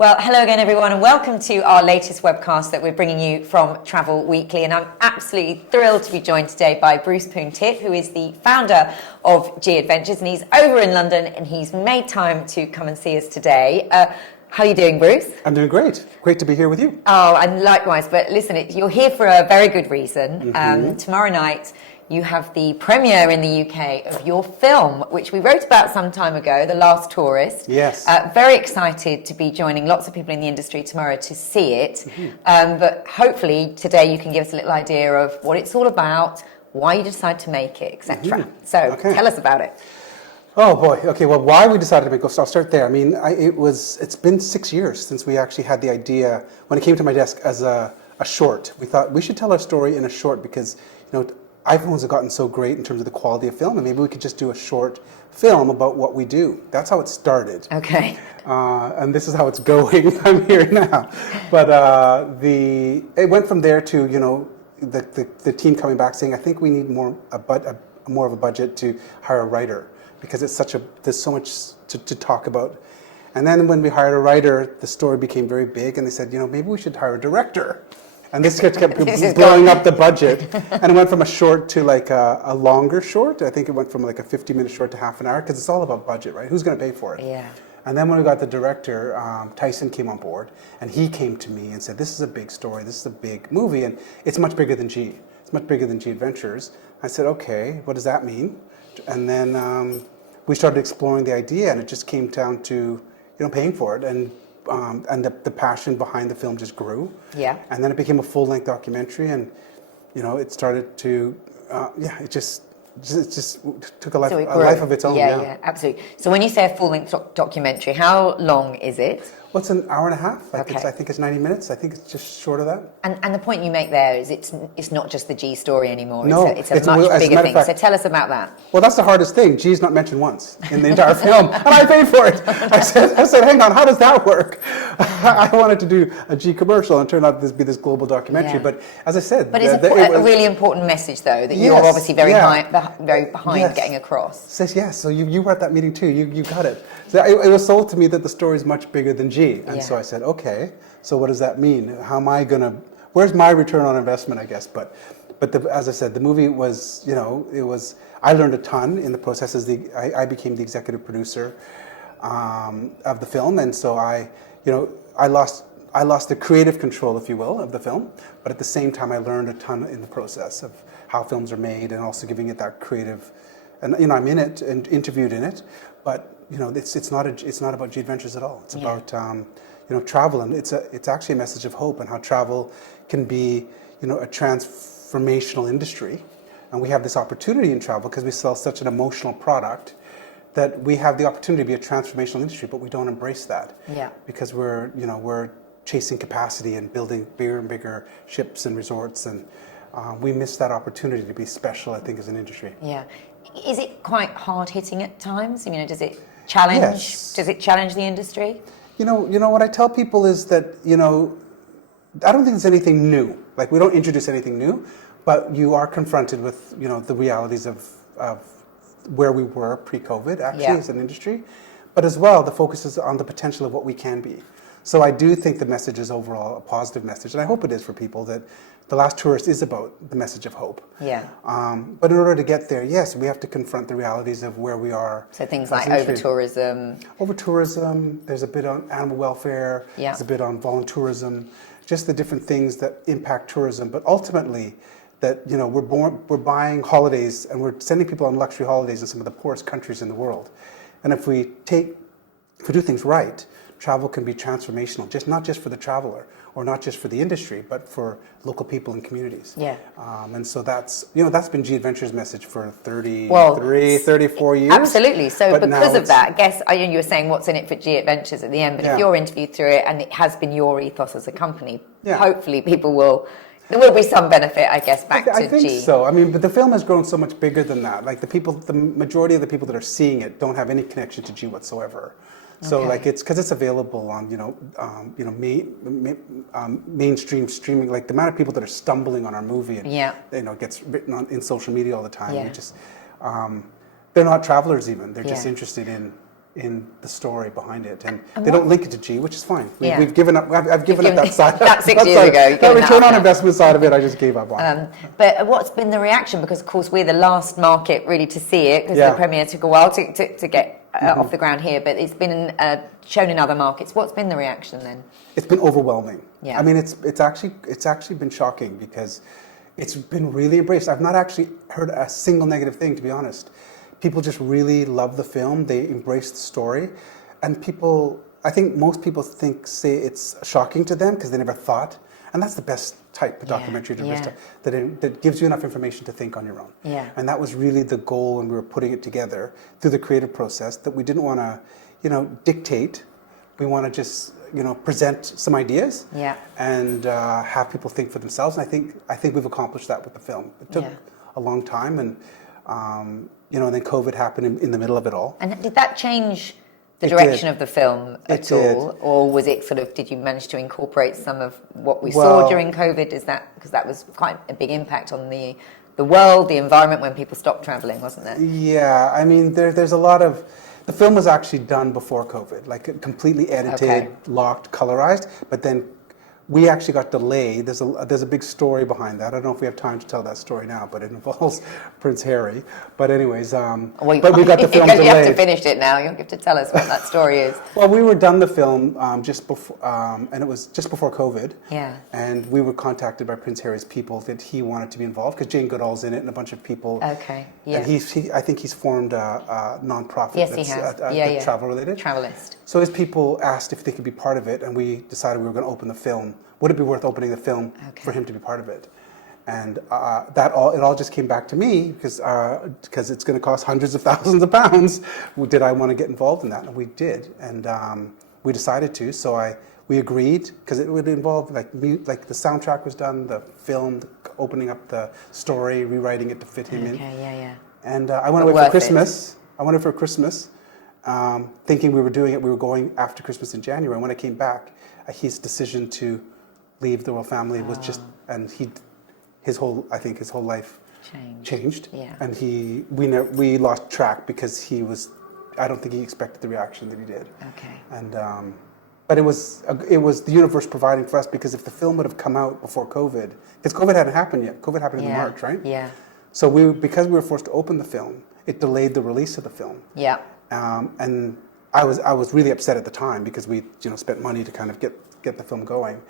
Well, hello again, everyone, and welcome to our latest webcast that we're bringing you from Travel Weekly. And I'm absolutely thrilled to be joined today by Bruce Poon, who is the founder of G Adventures, and he's over in London, and he's made time to come and see us today. How are you doing, Bruce? I'm doing great. Great to be here with you. Oh, and likewise. But listen, you're here for a very good reason. Tomorrow night, you have the premiere in the UK of your film, which we wrote about some time ago, The Last Tourist. Yes. Very excited to be joining lots of people in the industry tomorrow to see it. But hopefully today you can give us a little idea of what it's all about, why you decided to make it, etc. So tell us about it. Oh boy. Okay. Well, why we decided to make it? I'll start there. I mean, it's been 6 years since we actually had the idea when it came to my desk as a short. We thought we should tell our story in a short because iPhones have gotten so great in terms of the quality of film, and maybe we could just do a short film about what we do. That's how it started. Okay. And this is how it's going. I'm here now. But it went from there to the team coming back saying, I think we need more of a budget to hire a writer because there's so much to talk about. And then when we hired a writer, the story became very big, and they said, maybe we should hire a director. And this kept blowing up the budget. And it went from a short to like a longer short. I think it went from like a 50-minute short to half an hour because it's all about budget, right? Who's going to pay for it? Yeah. And then when we got the director, Tyson came on board, and he came to me and said, this is a big story. This is a big movie, and it's much bigger than G. It's much bigger than G Adventures. I said, okay, what does that mean? And then we started exploring the idea, and it just came down to paying for it. And the passion behind the film just grew. Yeah. And then it became a full-length documentary, and it started to it just took a life of its own. Yeah, absolutely. So when you say a full-length documentary, how long is it? Well, it's an hour and a half. Okay. I think it's 90 minutes. I think it's just short of that. And the point you make there is it's not just the G story anymore. No, it's a much bigger thing. So tell us about that. Well, that's the hardest thing. G's not mentioned once in the entire film, and I paid for it. I said, hang on, how does that work? I wanted to do a G commercial, and it turned out to be this global documentary. Yeah. But as I said, but it's a really important message, though, that you're obviously very behind getting across. So you were at that meeting too. You got it. So it was sold to me that the story is much bigger than G. And so I said, okay, so what does that mean? How am I where's my return on investment, I guess? But as I said, the movie was, I learned a ton in the process as I became the executive producer of the film. And so I lost the creative control, if you will, of the film. But at the same time, I learned a ton in the process of how films are made and also giving it that creative, and I'm in it and interviewed in it, but it's not about G Adventures at all. It's about travel, and it's actually a message of hope and how travel can be a transformational industry, and we have this opportunity in travel because we sell such an emotional product that we have the opportunity to be a transformational industry, but we don't embrace that. Yeah. Because we're chasing capacity and building bigger and bigger ships and resorts, and we miss that opportunity to be special, I think, as an industry. Yeah. Is it quite hard-hitting at times? Does it challenge? Yes. Does it challenge the industry? What I tell people is that I don't think it's anything new. Like, we don't introduce anything new, but you are confronted with the realities of where we were pre-COVID, actually, as an industry. But as well, the focus is on the potential of what we can be. So I do think the message is overall a positive message, and I hope it is for people, that The Last Tourist is about the message of hope. Yeah. But in order to get there, yes, we have to confront the realities of where we are. So things like over-tourism. Over-tourism, there's a bit on animal welfare, there's a bit on voluntourism, just the different things that impact tourism. But ultimately, that we're buying holidays and we're sending people on luxury holidays in some of the poorest countries in the world. And if we do things right, travel can be transformational, not just for the traveler or not just for the industry, but for local people and communities. Yeah. And so that's been G Adventures' message for 34 years. Absolutely. So because of that, I guess you were saying what's in it for G Adventures at the end, but if you're interviewed through it and it has been your ethos as a company, hopefully there will be some benefit, I guess, back to G. I think so. But the film has grown so much bigger than that. Like the majority of the people that are seeing it don't have any connection to G whatsoever. So it's because it's available on mainstream streaming. Like the amount of people that are stumbling on our movie and gets written in social media all the time. Yeah. They're not travelers even. They're just interested in in the story behind it, and they don't link it to G, which is fine. We've given up. I've given up that side. That 6 years ago. That return on investment side of it, I just gave up on. But what's been the reaction? Because of course we're the last market really to see it, because the premiere took a while to get off the ground here. But it's been shown in other markets. What's been the reaction then? It's been overwhelming. Yeah. I mean, it's actually been shocking because it's been really embraced. I've not actually heard a single negative thing, to be honest. People just really love the film. They embrace the story. And people, I think most people say it's shocking to them because they never thought. And that's the best type of documentary that gives you enough information to think on your own. Yeah. And that was really the goal when we were putting it together through the creative process, that we didn't want to, dictate. We want to just, present some ideas and have people think for themselves. And I think we've accomplished that with the film. It took a long time, and and then COVID happened in the middle of it all. And did that change the direction of the film at all? Or was it did you manage to incorporate some of what we saw during COVID? Because that was quite a big impact on the world, the environment when people stopped traveling, wasn't there? Yeah, I mean, there's a lot of, the film was actually done before COVID, like completely edited, locked, colorized, but then we actually got delayed. There's a big story behind that. I don't know if we have time to tell that story now, but it involves Prince Harry. But anyways, but we got the film delayed. You have to finish it now. You have to tell us what that story is. Well, we were done the film just before, and it was just before COVID. Yeah. And we were contacted by Prince Harry's people that he wanted to be involved, because Jane Goodall's in it and a bunch of people. Okay. Yeah. And I think he's formed a non-profit that's travel related. Travelist. So his people asked if they could be part of it, and we decided we were going to open the film. Would it be worth opening the film for him to be part of it? And it all just came back to me because it's going to cost hundreds of thousands of pounds. Did I want to get involved in that? And we did, and we decided to. So we agreed, because it would involve like the soundtrack was done, the film, opening up the story, rewriting it to fit him in. Okay, yeah. And I went away for Christmas. Thinking we were doing it. We were going after Christmas in January. And when I came back, his decision to leave the royal family was just, and his whole life changed. Yeah. And we lost track because I don't think he expected the reaction that he did. Okay. And but it was the universe providing for us, because if the film would have come out before COVID, because COVID hadn't happened yet. COVID happened in March, right? Yeah. So because we were forced to open the film, it delayed the release of the film. Yeah. And I was really upset at the time, because we spent money to kind of get the film going.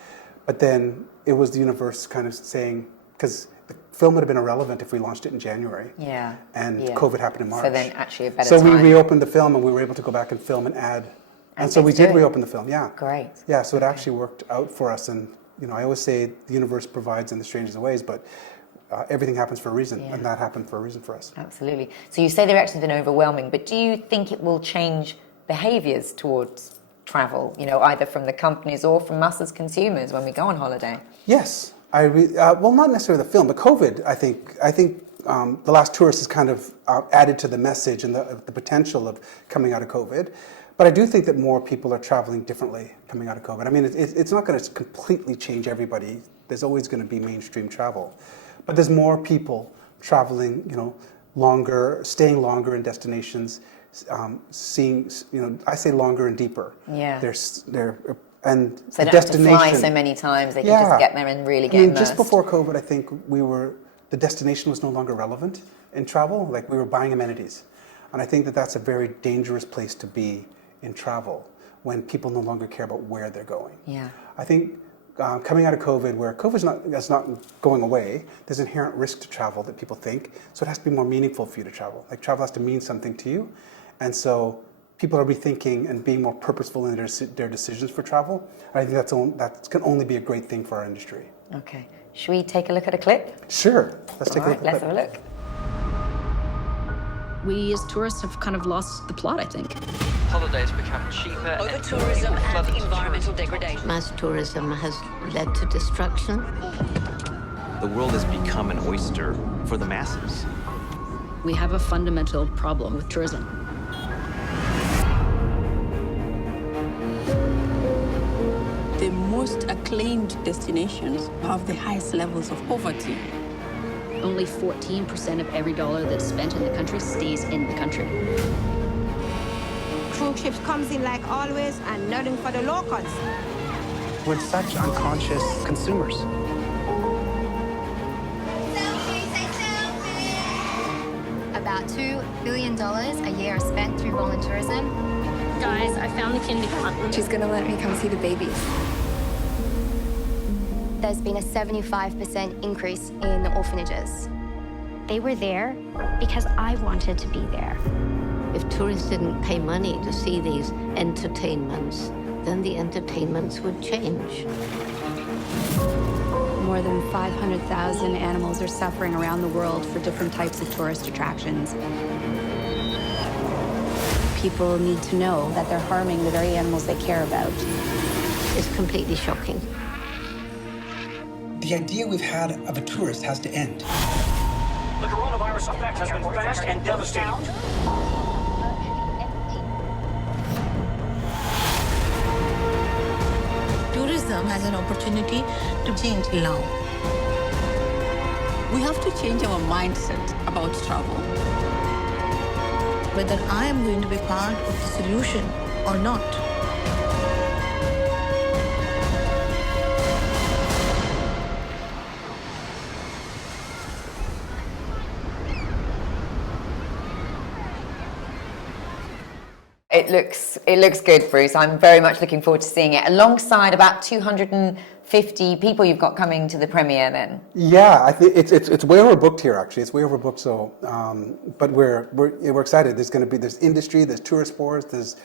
But then it was the universe kind of saying, because the film would have been irrelevant if we launched it in January. Yeah. And COVID happened in March. So then actually a better time. So we reopened the film, and we were able to go back and film and add. And so we did reopen the film, yeah. Great. Yeah, so it actually worked out for us. And, I always say the universe provides in the strangest of ways, but everything happens for a reason, and that happened for a reason for us. Absolutely. So you say the reaction's been overwhelming, but do you think it will change behaviours towards travel, either from the companies or from us as consumers when we go on holiday? Yes. Well, not necessarily the film, but COVID, I think The Last Tourist has kind of added to the message and the potential of coming out of COVID. But I do think that more people are traveling differently coming out of COVID. I mean, it's not going to completely change everybody. There's always going to be mainstream travel. But there's more people traveling, longer, staying longer in destinations, seeing, I say longer and deeper. Yeah. And so they don't have to fly so many times. They can just get there and really get immersed. Just before COVID, I think the destination was no longer relevant in travel. Like, we were buying amenities. And I think that that's a very dangerous place to be in travel, when people no longer care about where they're going. Yeah. I think coming out of COVID, where that's not going away, there's inherent risk to travel that people think, so it has to be more meaningful for you to travel. Like, travel has to mean something to you, and so people are rethinking and being more purposeful in their decisions for travel. And I think that can only be a great thing for our industry. Okay. Should we take a look at a clip? Sure. Let's take a look. Let's have a look. We as tourists have kind of lost the plot, I think. Holidays become cheaper. Over-tourism and environmental degradation. Mass tourism has led to destruction. The world has become an oyster for the masses. We have a fundamental problem with tourism. The most acclaimed destinations have the highest levels of poverty. Only 14% of every dollar that's spent in the country stays in the country. cruise ships comes in like always and nothing for the locals. We're such unconscious consumers. About $2 billion a year are spent through volunteerism. Guys, I found the kindergarten. She's gonna let me come see the babies. There's been a 75% increase in orphanages. They were there because I wanted to be there. If tourists didn't pay money to see these entertainments, then the entertainments would change. More than 500,000 animals are suffering around the world for different types of tourist attractions. People need to know that they're harming the very animals they care about. It's completely shocking. The idea we've had of a tourist has to end. The coronavirus effect has been fast and devastating. Tourism has an opportunity to change now. We have to change our mindset about travel. Whether I am going to be part of the solution or not. It looks good, Bruce. I'm very much looking forward to seeing it. Alongside about 250 people you've got coming to the premiere then. Yeah, I think it's way overbooked here actually. It's way overbooked. So, but we're excited. There's industry, there's tourist boards, there's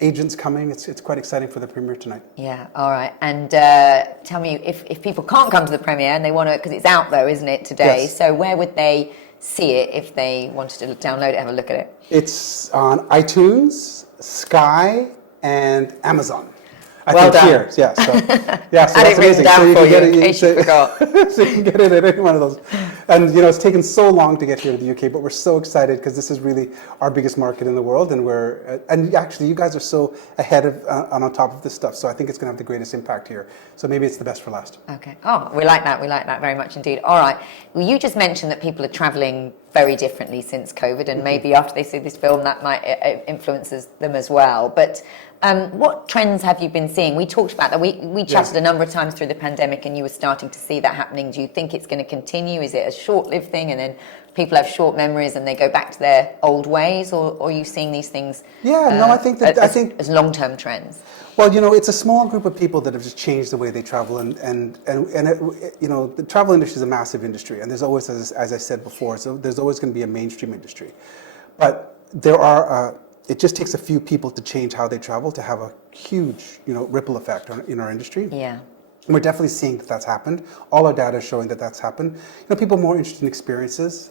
agents coming. It's quite exciting for the premiere tonight. Yeah. All right. And tell me if people can't come to the premiere and they want to, because it's out though, isn't it, today? Yes. So where would they see it if they wanted to download it, have a look at it? It's on iTunes, Sky, and Amazon. Well done. Here. Yeah, so that's I had it written amazing. down So you for can you, get it, in case you forgot. So you can get it at any one of those. And it's taken so long to get here to the UK, but we're so excited because this is really our biggest market in the world, and actually you guys are so ahead of on top of this stuff. So I think it's going to have the greatest impact here. So maybe it's the best for last. Okay. Oh, we like that. We like that very much indeed. All right. Well, you just mentioned that people are travelling very differently since COVID, and maybe after they see this film, that might influences them as well. But what trends have you been seeing? We talked about that. We chatted a number of times through the pandemic, and you were starting to see that happening. Do you think it's going to continue? Is it a short-lived thing, and then people have short memories and they go back to their old ways, or are you seeing these things? I think as long-term trends. Well, it's a small group of people that have just changed the way they travel, and the travel industry is a massive industry, and there's always, as I said before, so there's always going to be a mainstream industry, but there are. It just takes a few people to change how they travel to have a huge, ripple effect in our industry. Yeah. And we're definitely seeing that that's happened. All our data is showing that that's happened. People are more interested in experiences,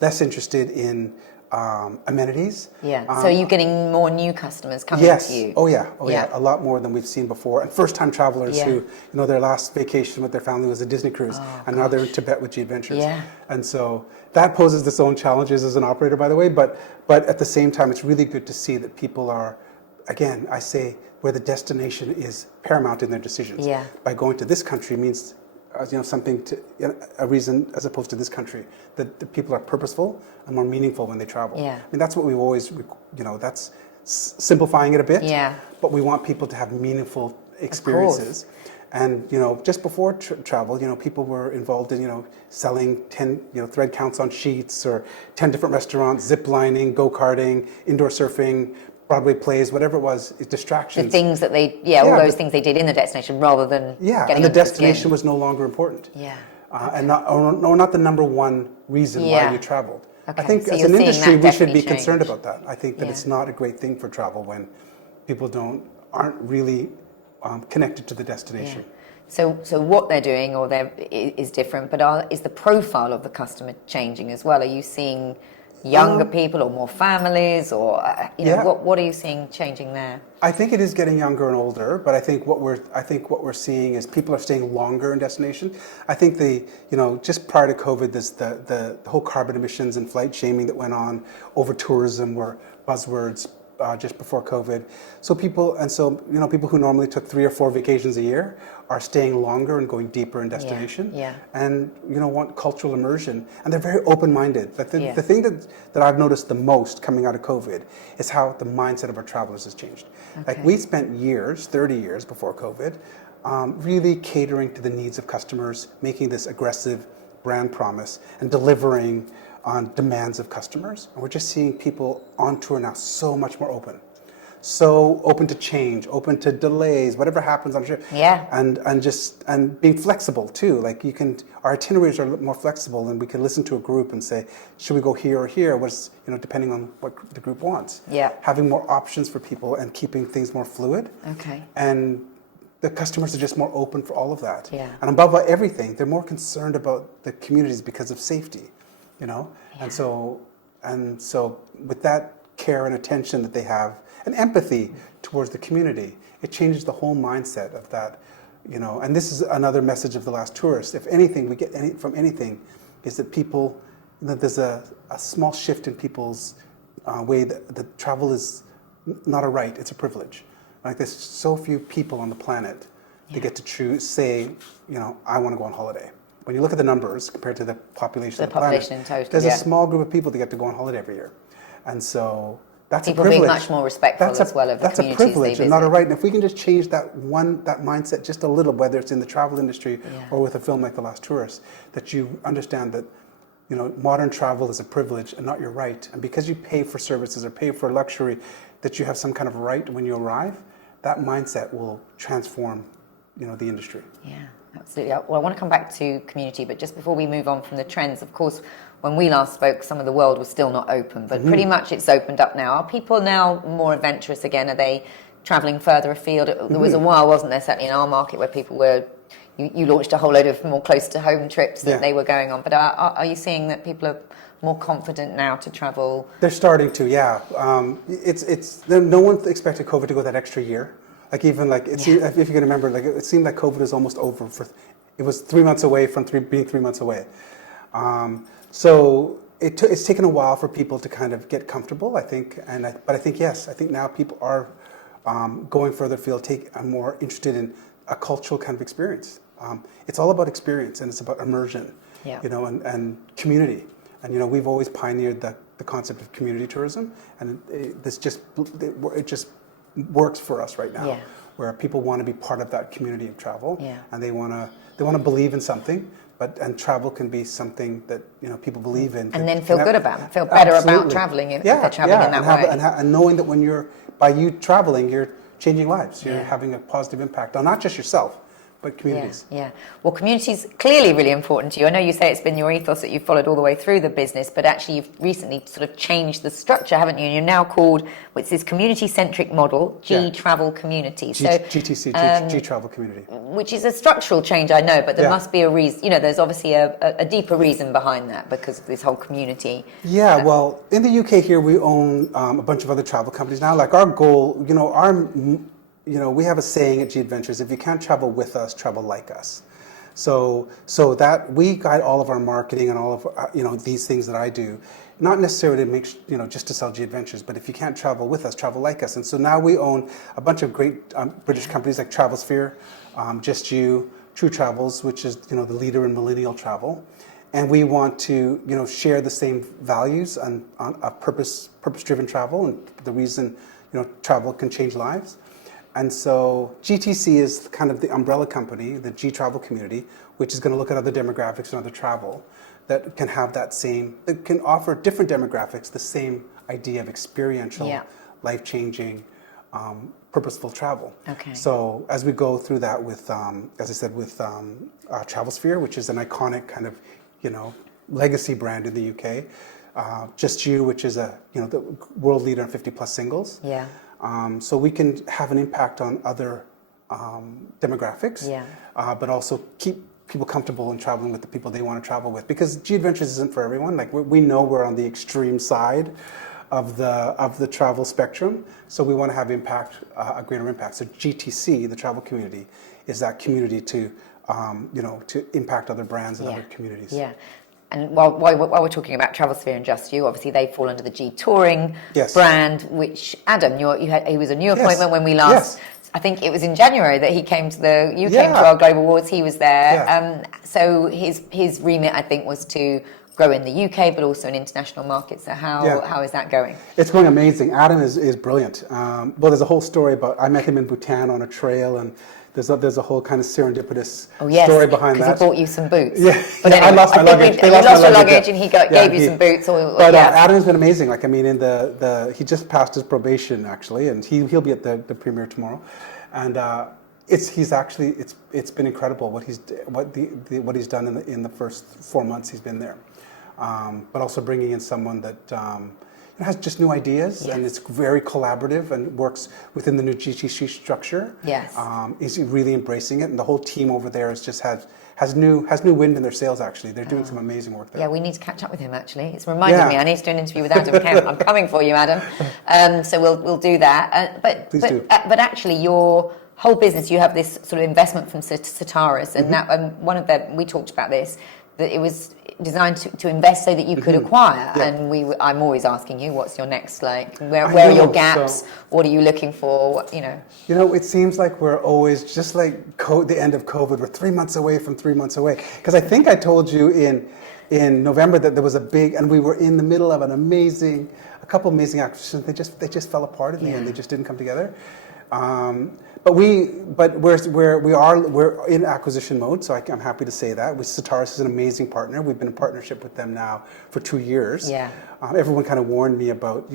less interested in amenities. Yeah. So you're getting more new customers coming to you. Oh yeah. A lot more than we've seen before. And first-time travelers who, their last vacation with their family was a Disney cruise, and now they're in Tibet with G Adventures. Yeah. And so that poses its own challenges as an operator, by the way. But at the same time, it's really good to see that people are, again, I say, where the destination is paramount in their decisions. Yeah. By going to this country means something to a reason as opposed to this country, that the people are purposeful and more meaningful when they travel. Yeah. I mean, that's what we've always, that's simplifying it a bit. Yeah. But we want people to have meaningful experiences. And just before travel, people were involved in selling 10 thread counts on sheets, or 10 different restaurants, zip lining, go-karting, indoor surfing, Broadway plays, whatever it was, distractions. The things that all those things they did in the destination rather than getting and the destination was no longer important. Yeah. And not the number one reason why we traveled. Okay. I think so as an industry we should be change. concerned about that. I think that it's not a great thing for travel when people aren't really connected to the destination. Yeah. So what they're doing is different, but is the profile of the customer changing as well? Are you seeing younger people or more families, or what are you seeing changing there? I think it is getting younger and older, but I think what we're seeing is people are staying longer in destination. I think just prior to COVID, there's the whole carbon emissions and flight shaming that went on, over tourism were buzzwords. just before COVID. So people who normally took 3 or 4 vacations a year are staying longer and going deeper in destination. And want cultural immersion, and they're very open-minded. Like the thing that I've noticed the most coming out of COVID is how the mindset of our travelers has changed. Like we spent years, 30 years before COVID, really catering to the needs of customers, making this aggressive brand promise and delivering on demands of customers. And we're just seeing people on tour now so much more open. So open to change, open to delays, whatever happens on trip. And being flexible too. Like our itineraries are a little more flexible, and we can listen to a group and say, should we go here or here? What's, depending on what the group wants. Having more options for people and keeping things more fluid. And the customers are just more open for all of that. And above everything, they're more concerned about the communities because of safety, And so with that care and attention that they have, and empathy towards the community, it changes the whole mindset of that, And this is another message of the last tourist. If anything we get from anything, is that people, there's a small shift in people's way that travel is not a right; it's a privilege. Like there's so few people on the planet that get to say, I want to go on holiday. When you look at the numbers compared to the population of the planet, in total, there's a small group of people that get to go on holiday every year, and so. That's people a privilege. being much more respectful as well of the that's a communities privilege they and not a visit. right. And if we can just change that mindset just a little, whether it's in the travel industry or with a film like The Last Tourist, that you understand that modern travel is a privilege and not your right. And because you pay for services or pay for luxury, that you have some kind of right when you arrive, that mindset will transform the industry. Absolutely. Well, I want to come back to community, but just before we move on from the trends, of course, when we last spoke, some of the world was still not open, but pretty much it's opened up now. Are people now more adventurous again? Are they travelling further afield? There was a while, wasn't there, certainly in our market, where people were, you launched a whole load of more close to home trips that they were going on. But are you seeing that people are more confident now to travel? They're starting to, no one expected COVID to go that extra year. Like even like if you can remember, like it seemed like COVID was almost over. It was 3 months away from being 3 months away. So it's taken a while for people to kind of get comfortable, I think. But I think yes, I think now people are going further afield, are more interested in a cultural kind of experience. It's all about experience, and it's about immersion, and community. And we've always pioneered the concept of community tourism, and it just works for us right now, where people want to be part of that community of travel, and they want to believe in something, and travel can be something that people believe in, and then feel good about, feel better about traveling if they're traveling in that way, and knowing that when by you traveling, you're changing lives, you're having a positive impact on not just yourself, but communities. Well, community's clearly really important to you. I know you say it's been your ethos that you've followed all the way through the business, but actually you've recently sort of changed the structure, haven't you? And you're now called, it's this community-centric model, G Travel Community. GTC, G Travel Community. Which is a structural change, I know, but there must be a reason, there's obviously a deeper reason behind that because of this whole community. Well, in the UK here, we own a bunch of other travel companies now. Like our goal, we have a saying at G Adventures: if you can't travel with us, travel like us. So that we guide all of our marketing and all of these things that I do, not necessarily to make just to sell G Adventures, but if you can't travel with us, travel like us. And so now we own a bunch of great British companies like TravelSphere, Just You, True Travels, which is the leader in millennial travel, and we want to share the same values on a purpose-driven travel, and the reason travel can change lives. And so GTC is kind of the umbrella company, the G Travel Community, which is going to look at other demographics and other travel that can have that can offer different demographics the same idea of experiential, life-changing, purposeful travel. So as we go through that with, as I said, with TravelSphere, which is an iconic kind of, legacy brand in the UK. Just You, which is the world leader in 50+ singles. So we can have an impact on other demographics, but also keep people comfortable in traveling with the people they want to travel with. Because G Adventures isn't for everyone. Like we know we're on the extreme side of the travel spectrum, so we want to have a greater impact. So GTC, the travel community, is that community to impact other brands and other communities. and while we're talking about TravelSphere and Just You, obviously they fall under the G Touring Yes. brand, which Adam, he was a new Yes. appointment when we last. Yes. I think it was in January that he came to you came to Yeah. our Global Awards. He was there. Yeah. So his remit, I think, was to grow in the UK, but also in international markets. So how is that going? It's going amazing. Adam is brilliant. Well, there's a whole story about, I met him in Bhutan on a trail, and there's a whole kind of serendipitous story behind that. Because he bought you some boots. Yeah, but anyway, I lost my luggage. You lost your luggage, and he gave you some boots. But Adam's been amazing. Like, I mean, he just passed his probation actually, and he'll be at the premiere tomorrow, and it's been incredible what he's done in the first 4 months he's been there, but also bringing in someone that has just new ideas, and it's very collaborative and works within the new GTC structure. Yes, he's really embracing it, and the whole team over there has new wind in their sails. Actually, they're doing some amazing work there. Yeah, we need to catch up with him. Actually, it's reminded me I need to do an interview with Adam Kemp. I'm coming for you, Adam. So we'll do that. Please do. But actually, your whole business, you have this sort of investment from Citaris, and that we talked about this, that it was designed to invest so that you could acquire. Yeah. And I'm always asking you, what's your next, like, where are your gaps? What are you looking for? You know, it seems like we're always just like the end of COVID. We're 3 months away from 3 months away. Because I think I told you in November that there was and we were in the middle of a couple amazing acquisitions. They just fell apart in the end. They just didn't come together. But we're in acquisition mode, so I'm happy to say that. Citaris is an amazing partner. We've been in partnership with them now for 2 years. Yeah. Everyone kind of warned me about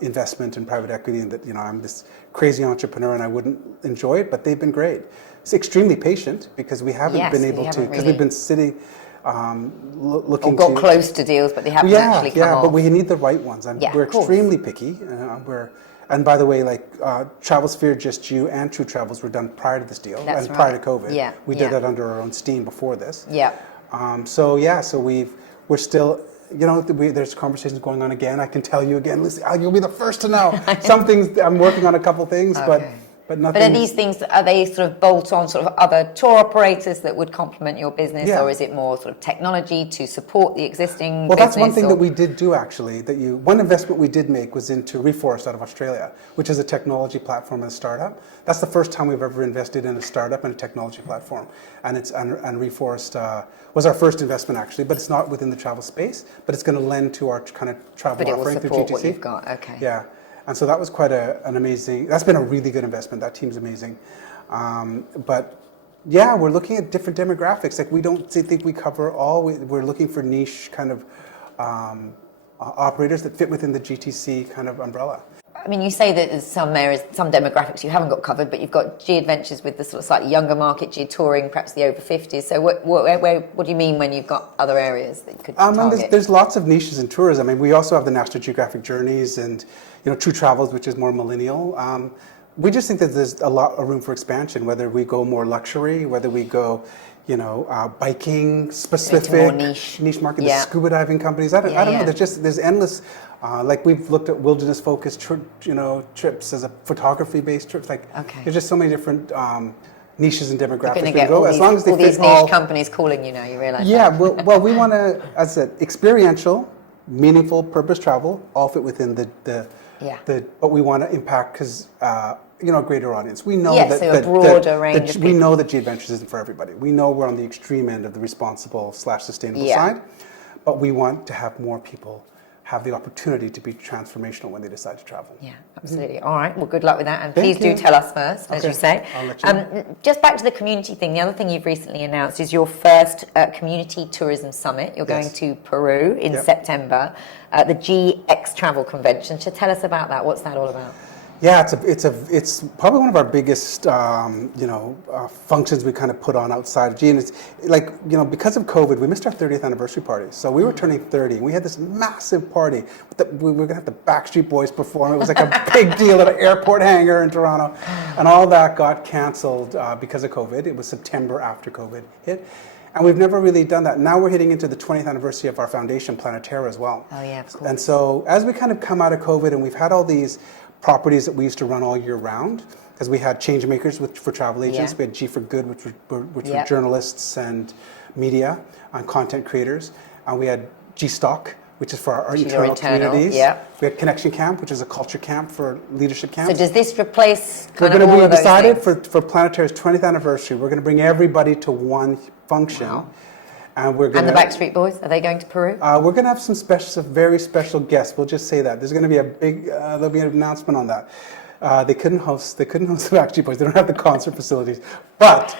investment and private equity, and that I'm this crazy entrepreneur and I wouldn't enjoy it. But they've been great. It's extremely patient because we haven't been able to, because we've been sitting. Looking got close to deals, but they haven't actually come off. But we need the right ones. We're extremely picky. And by the way, like TravelSphere, Just You, and True Travels were done prior to this deal and prior to COVID. Yeah. We did that under our own steam before this. Yeah. So we're still. There's conversations going on again. I can tell you again, Lucy, you'll be the first to know. Some things, I'm working on a couple things, but nothing. But are these things, are they sort of bolt on sort of other tour operators that would complement your business, or is it more sort of technology to support the existing business? Well, that's one thing that we did do actually. One investment we did make was into Reforest out of Australia, which is a technology platform and a startup. That's the first time we've ever invested in a startup and a technology platform, and Reforest was our first investment actually, but it's not within the travel space, but it's going to lend to our kind of travel offering through GTC. But it will support what you've got, okay. Yeah. And so that was quite an amazing, that's been a really good investment. That team's amazing. But yeah, we're looking at different demographics. Like we don't think we cover all, we're looking for niche kind of operators that fit within the GTC kind of umbrella. I mean, you say that there's some areas, some demographics you haven't got covered, but you've got G Adventures with the sort of slightly younger market, G Touring, perhaps the over 50s. So what do you mean when you've got other areas that you could target? There's lots of niches in tourism. I mean, we also have the National Geographic Journeys and True Travels, which is more millennial. We just think that there's a lot of room for expansion, whether we go more luxury, whether we go biking specific, niche market, the scuba diving companies. I don't know. There's endless. Like we've looked at wilderness focused, trips as a photography based trips. There's just so many different niches and demographics. You're going to get all these niche companies calling you now. You realise? Yeah. Well, we want to, as I said, experiential, meaningful, purpose travel, all fit within but we want to impact because. A greater audience. We know a broader range. We know that G Adventures isn't for everybody. We know we're on the extreme end of the responsible / sustainable side, but we want to have more people have the opportunity to be transformational when they decide to travel. Yeah, absolutely. All right. Well, good luck with that, and please do tell us first, as you say. I'll let you know. Just back to the community thing. The other thing you've recently announced is your first community tourism summit. You're going to Peru in September, the GX Travel Convention. So tell us about that. What's that all about? Yeah, it's probably one of our biggest functions we kind of put on outside of G, and it's like because of COVID we missed our 30th anniversary party, so we were turning 30 and we had this massive party. We were gonna have the Backstreet Boys perform. It was like a big deal at an airport hangar in Toronto, and all that got cancelled because of COVID. It was September after COVID hit. And we've never really done that. Now we're hitting into the 20th anniversary of our foundation, Planetera, as well. Oh yeah, of course. And so as we kind of come out of COVID and we've had all these properties that we used to run all year round, because we had change makers for travel agents. We had G for Good, which were journalists and media and content creators. And we had G Stock, which is for our internal communities. We had Connection Camp, which is a culture camp for leadership camps. So does this replace We decided for Planetary's 20th anniversary, we're going to bring everybody to one function. Wow. And we're going the Backstreet Boys, are they going to Peru? We're going to have some very special guests. We'll just say that. There's going to be a big, there'll be an announcement on that. They couldn't host the Backstreet Boys. They don't have the concert facilities. But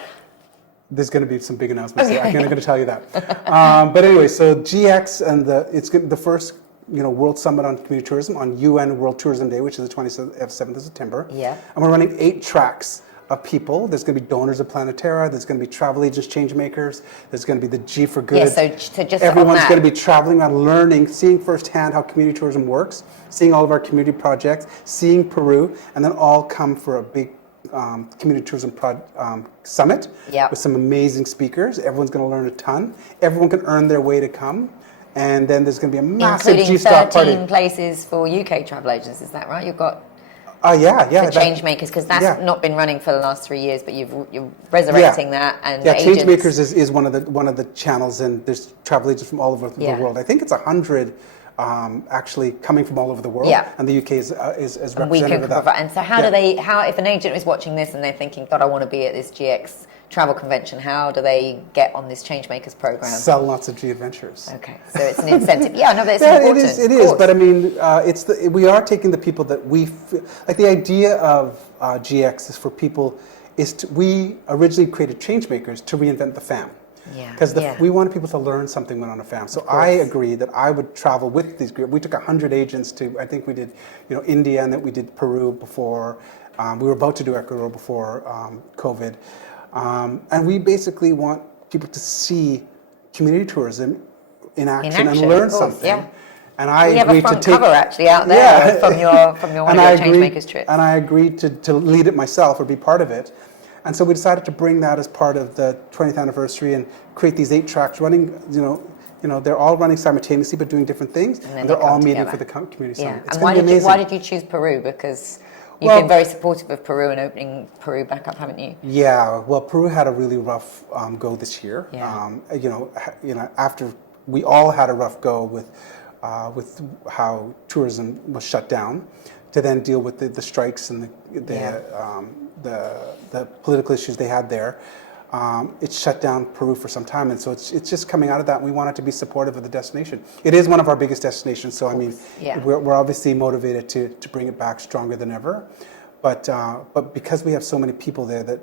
there's going to be some big announcements. Okay. I'm going to tell you that. But anyway, so GX and it's the first World Summit on Community Tourism on UN World Tourism Day, which is the 27th of September. Yeah. And we're running 8 tracks of people. There's going to be donors of Planetara. There's going to be travel agents, change makers. There's going to be the G for Good. Yeah, so just everyone's going to be traveling around, learning, seeing firsthand how community tourism works, seeing all of our community projects, seeing Peru, and then all come for a big community tourism summit with some amazing speakers. Everyone's going to learn a ton. Everyone can earn their way to come. And then there's going to be a massive G-Stock party. Including 13 places for UK travel agents, is that right? You've got for change makers, because that's not been running for the last 3 years, but you're resurrecting that. And change makers is one of the channels, and there's travel agents from all over the world. I think it's 100 actually coming from all over the world, and the UK is represented with that. And so how if an agent is watching this and they're thinking, God, I want to be at this GX travel convention, how do they get on this Changemakers program? Sell lots of G Adventures. Okay, so it's an incentive. But it's important. It is. But I mean, we are taking the people that we feel, like the idea of GX is for people. We originally created Changemakers to reinvent the FAM. Because we wanted people to learn something when on a FAM. So I agreed that I would travel with these groups. We took 100 agents to, I think we did, India, and then we did Peru before. We were about to do Ecuador before COVID. And we basically want people to see community tourism in action and learn something. Yeah. And I agreed to take. We have a front cover actually out there from your one of your Changemakers trips. And I agreed to lead it myself or be part of it. And so we decided to bring that as part of the 20th anniversary and create these 8 tracks running, they're all running simultaneously but doing different things. And they're all meeting for the community summit. It's going to be amazing. Why did you choose Peru? Because you've been very supportive of Peru and opening Peru back up, haven't you? Yeah, well, Peru had a really rough go this year. Yeah. After we all had a rough go with how tourism was shut down, to then deal with the strikes and the political issues they had there. It shut down Peru for some time, and so it's just coming out of that. And we wanted to be supportive of the destination. It is one of our biggest destinations, so I mean, we're obviously motivated to bring it back stronger than ever. But because we have so many people there that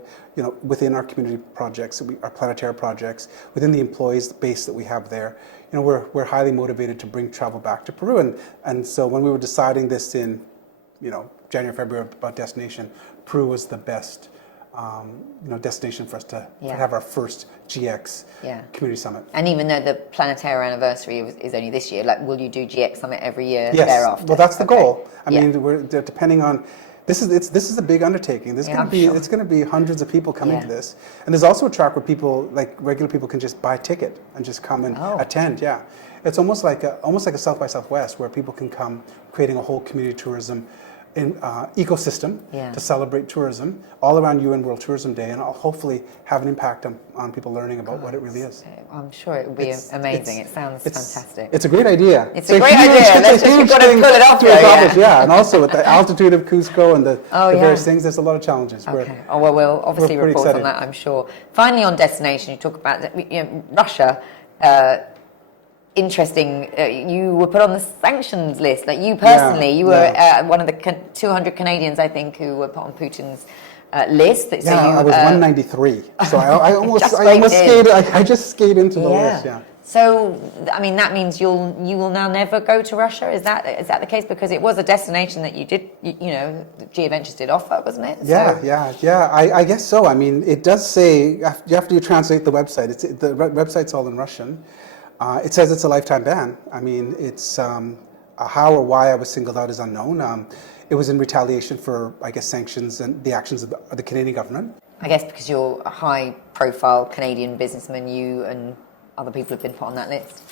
within our community projects, our Planetara projects, within the employees base that we have there, we're highly motivated to bring travel back to Peru. And so when we were deciding this in January, February about destination, Peru was the best destination for us to have our first GX community summit. And even though the Planetara anniversary is only this year, will you do GX summit every year thereafter? Well, that's the goal. I mean, we're depending on. This is a big undertaking. It's going to be hundreds of people coming to this, and there's also a track where people, like regular people, can just buy a ticket and just come and attend. Yeah, it's almost like a South by Southwest where people can come, creating a whole community tourism ecosystem to celebrate tourism all around UN World Tourism Day, and I'll hopefully have an impact on people learning about what it really is. I'm sure it will be amazing. It sounds fantastic. It's a great idea. It's a great idea. You've got to pull it off. And also with the altitude of Cusco and the various things, there's a lot of challenges. Okay. We'll obviously report on that, I'm sure. Finally, on destination, you talk about Russia. Interesting, you were put on the sanctions list. Like you personally, you were one of the 200 Canadians, I think, who were put on Putin's list. So I was 193, so I just skated into the list. Yeah. So, I mean, that means you will now never go to Russia. Is that the case? Because it was a destination that you did, G Adventures did offer, wasn't it? I guess so. I mean, it does say after you translate the website, the website's all in Russian. It says it's a lifetime ban. I mean, it's how or why I was singled out is unknown. It was in retaliation for, I guess, sanctions and the actions of the Canadian government. I guess because you're a high-profile Canadian businessman, you and other people have been put on that list.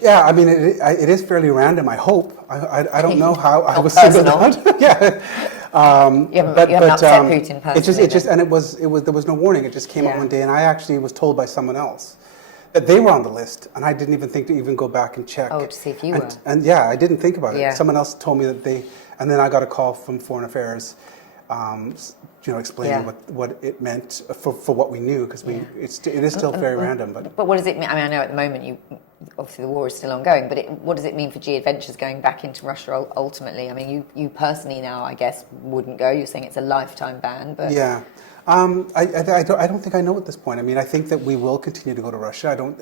Yeah, I mean, it is fairly random, I hope. I don't know how I was singled out. You haven't upset Putin personally. It just, and it was, there was no warning. It just came out one day, and I actually was told by someone else that they were on the list, and I didn't even think to even go back and check. Oh, to see if you were. And yeah, I didn't think about it. Yeah. Someone else told me that and then I got a call from Foreign Affairs, explaining what it meant for what we knew, because it is still very random. But what does it mean? I mean, I know at the moment obviously the war is still ongoing, but what does it mean for G Adventures going back into Russia ultimately? I mean, you personally now, I guess, wouldn't go. You're saying it's a lifetime ban, but yeah. I don't think I know at this point. I mean, I think that we will continue to go to Russia. I don't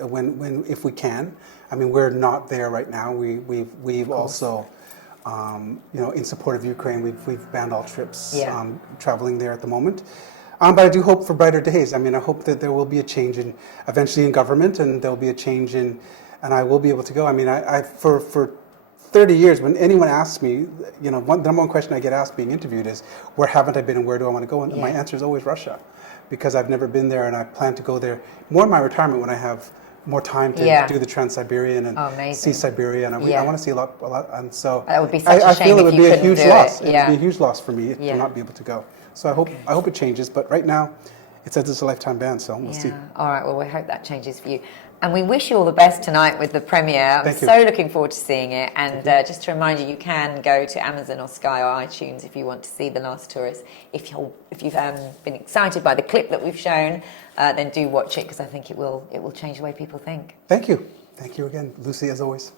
if we can. I mean, we're not there right now. We've also, in support of Ukraine, we've banned all trips traveling there at the moment. But I do hope for brighter days. I mean, I hope that there will be a change eventually in government, and there will be a change and I will be able to go. I mean, for 30 years, when anyone asks me, the number one question I get asked being interviewed is, where haven't I been and where do I want to go? And my answer is always Russia, because I've never been there, and I plan to go there more in my retirement when I have more time to do the Trans-Siberian and see Siberia, and I want to see a lot. And so that would be such a shame I feel it would be a huge loss. It would be a huge loss for me to not be able to go. So I hope it changes, but right now it says it's a lifetime ban, so we'll see. All right, well, we hope that changes for you. And we wish you all the best tonight with the premiere. I'm so looking forward to seeing it. And just to remind you, you can go to Amazon or Sky or iTunes if you want to see The Last Tourist. If you've been excited by the clip that we've shown, then do watch it, because I think it will change the way people think. Thank you. Thank you again, Lucy, as always.